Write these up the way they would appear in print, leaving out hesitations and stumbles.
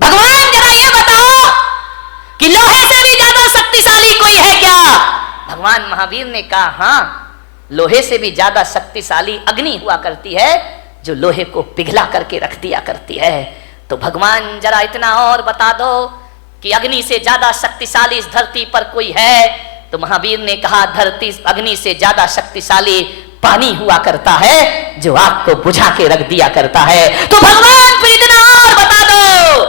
भगवान जरा ये बताओ कि लोहे से भी ज्यादा शक्तिशाली कोई है क्या? भगवान महावीर ने कहा हाँ, लोहे से भी ज्यादा शक्तिशाली अग्नि हुआ करती है, जो लोहे को पिघला करके रख दिया करती है। तो भगवान जरा इतना और बता दो कि अग्नि से ज्यादा शक्तिशाली इस धरती पर कोई है? तो महावीर ने कहा धरती अग्नि से ज्यादा शक्तिशाली पानी हुआ करता है, जो आग को बुझा के रख दिया करता है। तो भगवान फिर इतना और बता दो,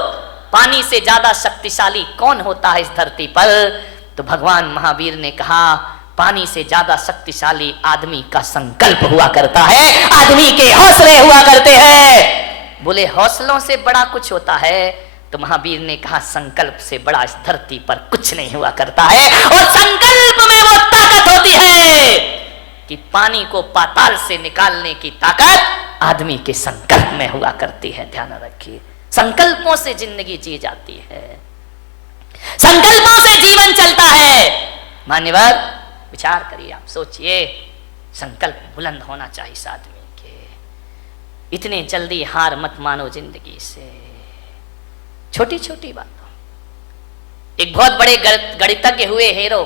पानी से ज्यादा शक्तिशाली कौन होता है इस धरती पर? तो भगवान महावीर ने कहा पानी से ज्यादा शक्तिशाली आदमी का संकल्प हुआ करता है, आदमी के हौसले हुआ करते हैं। बोले हौसलों से बड़ा कुछ होता है? तो महावीर ने कहा संकल्प से बड़ा इस धरती पर कुछ नहीं हुआ करता है। और संकल्प में वो ताकत होती है कि पानी को पाताल से निकालने की ताकत आदमी के संकल्प में हुआ करती है। ध्यान रखिए, संकल्पों से जिंदगी जी जाती है, संकल्पों से जीवन चलता है। मान्यवर विचार करिए, आप सोचिए, संकल्प बुलंद होना चाहिए इस आदमी के। इतने जल्दी हार मत मानो जिंदगी से, छोटी छोटी बातों। एक बहुत बड़े गणितज्ञ हुए हेरो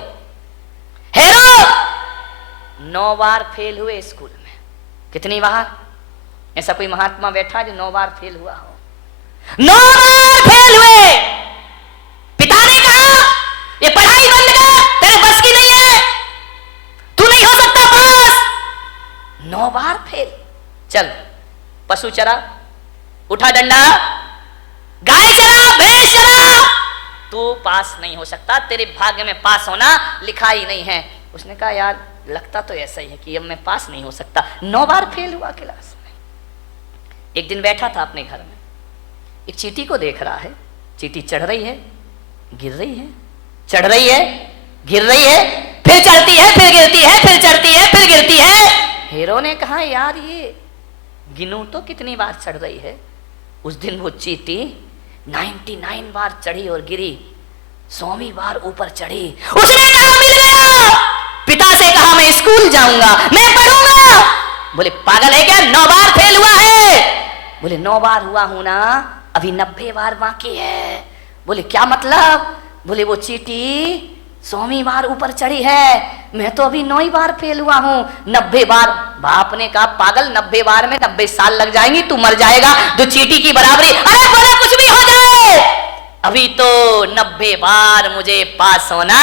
9 बार फेल हुए स्कूल में। कितनी बार? ऐसा कोई महात्मा बैठा जो 9 बार फेल हुआ हो? 9 बार फेल हुए। पिता ने कहा ये पढ़ाई बंद कर, तेरे बस की नहीं है, तू नहीं हो सकता पास। 9 बार फेल। चल पशु चरा, उठा डंडा, गाय चरा, भैंस चरा, तू पास नहीं हो सकता, तेरे भाग्य में पास होना लिखा ही नहीं है। उसने कहा यार लगता तो ऐसा ही है कि अब मैं पास नहीं हो सकता। 9 बार फेल हुआ क्लास में। एक दिन बैठा था अपने घर में, एक चींटी को देख रहा है। चींटी चढ़ रही है, गिर रही है, चढ़ रही है, गिर रही है, फिर चढ़ती है, फिर गिरती है, फिर चढ़ती है, फिर गिरती है। हीरो ने कहा यार ये गिनूं तो कितनी बार चढ़ रही है। उस दिन वो चींटी 99 बार चढ़ी और गिरी, 100वीं बार ऊपर चढ़ी। उसने कहा मिल गया। पिता से कहा मैं स्कूल जाऊंगा, मैं पढ़ूंगा। बोले पागल है क्या, 9 बार फेल हुआ है? बोले 9 बार हुआ हूं ना, अभी 90 बार बाकी है। बोले क्या मतलब? बोले वो चींटी 100वीं बार ऊपर चढ़ी है, मैं तो अभी 9 बार फेल हुआ हूं, 90 बार। बाप ने कहा पागल, 90 बार में 90 साल लग जाएंगी, तू मर जाएगा, तो चींटी की बराबरी। अरे बोले कुछ भी हो जाए, अभी तो 90 बार मुझे पास होना।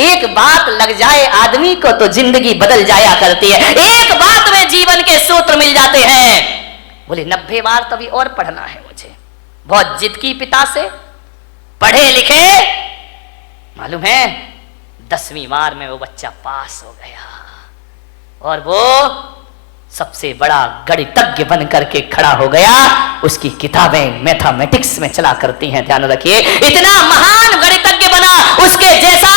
एक बात लग जाए आदमी को तो जिंदगी बदल जाया करती है, एक बात में जीवन के सूत्र मिल जाते हैं। बोले 90 बार तो अभी और पढ़ना है मुझे। बहुत जिद की पिता से, पढ़े लिखे, मालूम है 10वीं बार में वो बच्चा पास हो गया और वो सबसे बड़ा गणितज्ञ बन करके खड़ा हो गया। उसकी किताबें मैथमेटिक्स में चला करती हैं। ध्यान रखिए, इतना महान गणितज्ञ बना, उसके जैसा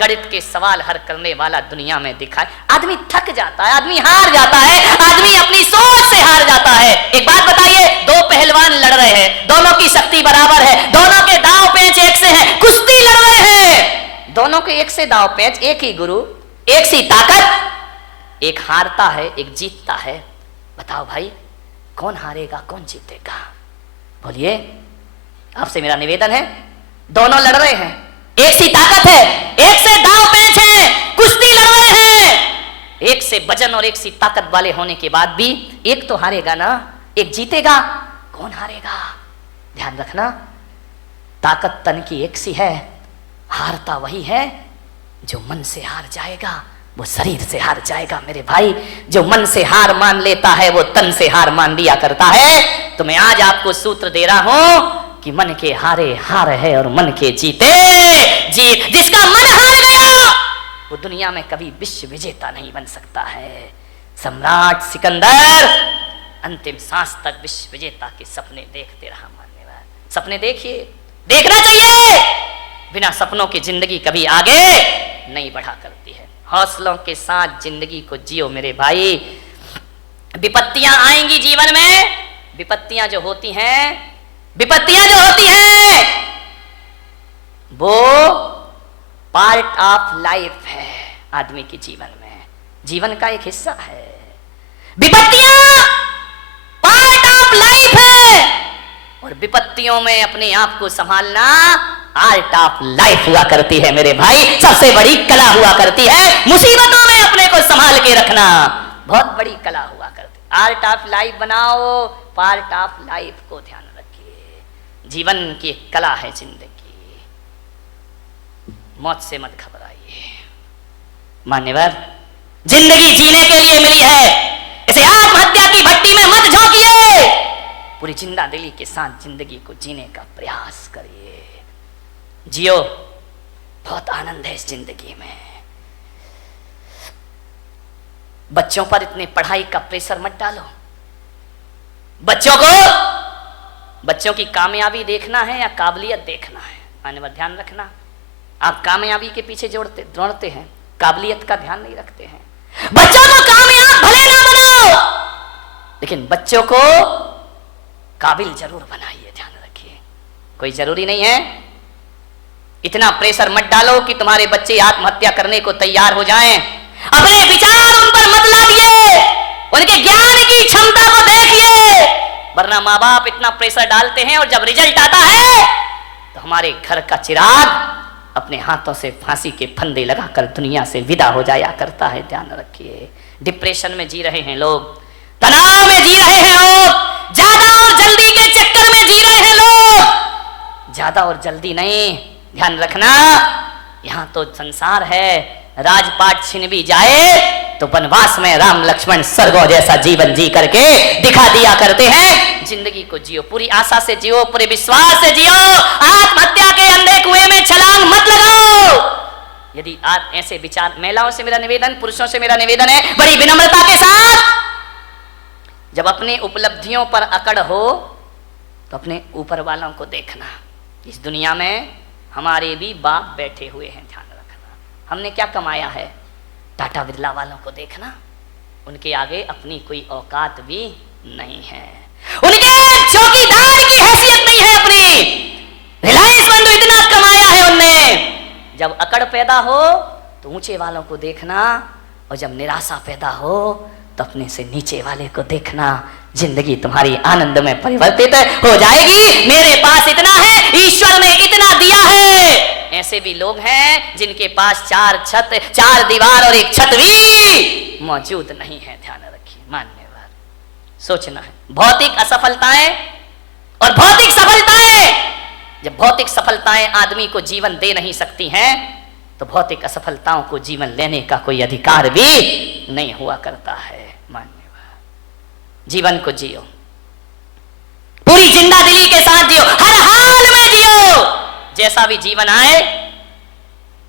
गणित के सवाल हल करने वाला दुनिया में दिखा। आदमी थक जाता है, आदमी हार जाता है, आदमी अपनी सोच से हार जाता है। एक बात बताइए, 2 पहलवान लड़ रहे हैं, दोनों की शक्ति बराबर है, दोनों के दांव पेंच एक से हैं, कुश्ती लड़ रहे हैं, दोनों के एक से दांव पेंच, एक ही गुरु, एक सी ताकत, एक हारता है एक जीतता है। बताओ भाई कौन हारेगा कौन जीतेगा? बोलिए, आपसे मेरा निवेदन है, दोनों लड़ रहे हैं, एक सी ताकत है, एक से दांव पेंच है, कुश्ती लड़ रहे हैं, एक से वजन और एक सी ताकत वाले होने के बाद भी एक तो हारेगा ना, एक जीतेगा। कौन हारेगा? ध्यान रखना, ताकत तन की एक सी है, हारता वही है जो मन से हार जाएगा, वो शरीर से हार जाएगा। मेरे भाई, जो मन से हार मान लेता है वो तन से हार मान लिया करता है। तो मैं आज आपको सूत्र दे रहा हूं कि मन के हारे हार है और मन के जीते जीत। जिसका मन हार गया वो दुनिया में कभी विश्व विजेता नहीं बन सकता है। सम्राट सिकंदर अंतिम सांस तक विश्व विजेता के सपने देखते रहा। मान्यवर, सपने देखिए, देखना चाहिए। बिना सपनों की जिंदगी कभी आगे नहीं बढ़ा करती है। हौसलों के साथ जिंदगी को जियो मेरे भाई। विपत्तियां आएंगी जीवन में, विपत्तियां जो होती हैं वो पार्ट ऑफ लाइफ है आदमी के जीवन में, जीवन का एक हिस्सा है। विपत्तियां पार्ट ऑफ लाइफ है। और विपत्तियों में अपने आप को संभालना आर्ट ऑफ लाइफ हुआ करती है मेरे भाई, सबसे बड़ी कला हुआ करती है। मुसीबतों में अपने को संभाल के रखना बहुत बड़ी कला हुआ करती है। आर्ट ऑफ लाइफ बनाओ, पार्ट ऑफ लाइफ को ध्यान रखिए। जीवन की एक कला है जिंदगी, मौत से मत घबराइए। मान्यवर, जिंदगी जीने के लिए मिली है, इसे आत्महत्या की भट्टी में मत झोंकिए। पूरी जिंदा दिली के साथ जिंदगी को जीने का प्रयास करिए। जियो, बहुत आनंद है इस जिंदगी में। बच्चों पर इतने पढ़ाई का प्रेशर मत डालो। बच्चों की कामयाबी देखना है या काबिलियत देखना है? मान्यवर, ध्यान रखना, आप कामयाबी के पीछे दौड़ते हैं, काबिलियत का ध्यान नहीं रखते हैं। बच्चों को कामयाब भले ना बनाओ, लेकिन बच्चों को काबिल जरूर बनाइए। ध्यान रखिए, कोई जरूरी नहीं है इतना प्रेशर मत डालो कि तुम्हारे बच्चे आत्महत्या करने को तैयार हो जाएं। अपने विचार उन पर मत लादिए, उनके ज्ञान की क्षमता को देखिए। वरना माँ बाप इतना प्रेशर डालते हैं और जब रिजल्ट आता है तो हमारे घर का चिराग अपने हाथों से फांसी के फंदे लगाकर दुनिया से विदा हो जाया करता है। ध्यान रखिए, डिप्रेशन में जी रहे हैं लोग, तनाव में जी रहे हैं लोग, ज्यादा और जल्दी के चक्कर में जी रहे हैं लोग। ज्यादा और जल्दी नहीं, ध्यान रखना, यहां तो संसार है। राजपाट छिन भी जाए तो वनवास में राम लक्ष्मण स्वर्गों जैसा जीवन जी करके दिखा दिया करते हैं। जिंदगी को जियो, पूरी आशा से जियो, पूरे विश्वास से जियो। आत्महत्या के अंधे कुएं में छलांग मत लगाओ। यदि आप ऐसे विचार, महिलाओं से मेरा निवेदन, पुरुषों से मेरा निवेदन है बड़ी विनम्रता के साथ, जब अपनी उपलब्धियों पर अकड़ हो तो अपने ऊपर वालों को देखना। इस दुनिया में हमारे भी बाप बैठे हुए हैं, ध्यान रखना। हमने क्या कमाया है? टाटा बिरला वालों को देखना, उनके आगे अपनी कोई औकात भी नहीं है, उनके चौकीदार की हैसियत नहीं है अपनी। रिलायंस बंधु इतना कमाया है उनने। जब अकड़ पैदा हो तो ऊंचे वालों को देखना, और जब निराशा पैदा हो तो अपने से नीचे वाले को देखना। जिंदगी तुम्हारी आनंद में परिवर्तित हो जाएगी। मेरे पास इतना है, ईश्वर ने इतना दिया है। ऐसे भी लोग हैं जिनके पास 4 छत, 4 दीवार और 1 छत भी मौजूद नहीं है। ध्यान रखिए, मान्यवर, सोचना है। भौतिक असफलताएं और भौतिक सफलताएं, जब भौतिक सफलताएं आदमी को जीवन दे नहीं सकती हैं तो भौतिक असफलताओं को जीवन लेने का कोई अधिकार भी नहीं हुआ करता है। जीवन को जियो, पूरी जिंदा दिली के साथ जियो, हर हाल में जियो। जैसा भी जीवन आए,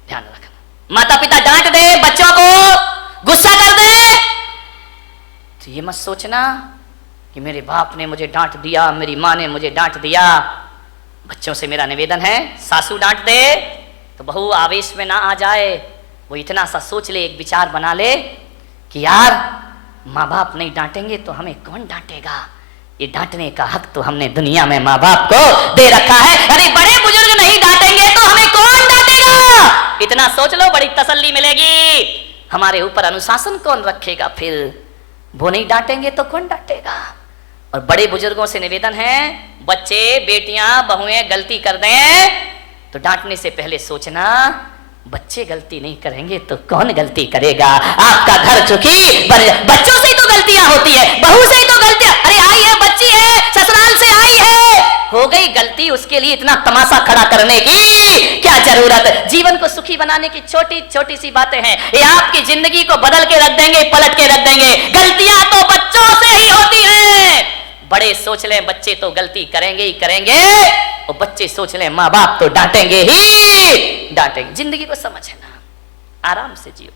ध्यान रखना। माता पिता डांट दे बच्चों को, गुस्सा कर दे, तो ये मत सोचना कि मेरे बाप ने मुझे डांट दिया, मेरी माँ ने मुझे डांट दिया। बच्चों से मेरा निवेदन है, सासू डांट दे तो बहू आवेश में ना आ जाए। वो इतना सा सोच ले, एक विचार बना ले कि यार माँ बाप नहीं डांटेंगे तो हमें कौन डांटेगा। ये डांटने का हक तो हमने दुनिया में माँ बाप को दे रखा है। अरे बड़े बुजुर्ग नहीं डांटेंगे तो हमें कौन डांटेगा। इतना सोच लो, बड़ी तसल्ली मिलेगी। हमारे ऊपर अनुशासन कौन रखेगा? फिर वो नहीं डांटेंगे तो कौन डांटेगा। और बड़े बुजुर्गों से निवेदन है, बच्चे बेटियां बहुएं गलती कर दें तो डांटने से पहले सोचना, बच्चे गलती नहीं करेंगे तो कौन गलती करेगा। आपका घर चुकी, बच्चों से ही तो गलतियां होती है, बहू से ही तो गलतियां। अरे आई है, बच्ची है, ससुराल से आई है, हो गई गलती, उसके लिए इतना तमाशा खड़ा करने की क्या जरूरत। जीवन को सुखी बनाने की छोटी छोटी सी बातें हैं, ये आपकी जिंदगी को बदल के रख देंगे, पलट के रख देंगे। गलतियां तो बच्चों से ही होती हैं। बड़े सोच लें बच्चे तो गलती करेंगे ही करेंगे, और बच्चे सोच लें माँ बाप तो डांटेंगे ही डांटेंगे। जिंदगी को समझना, आराम से जियो।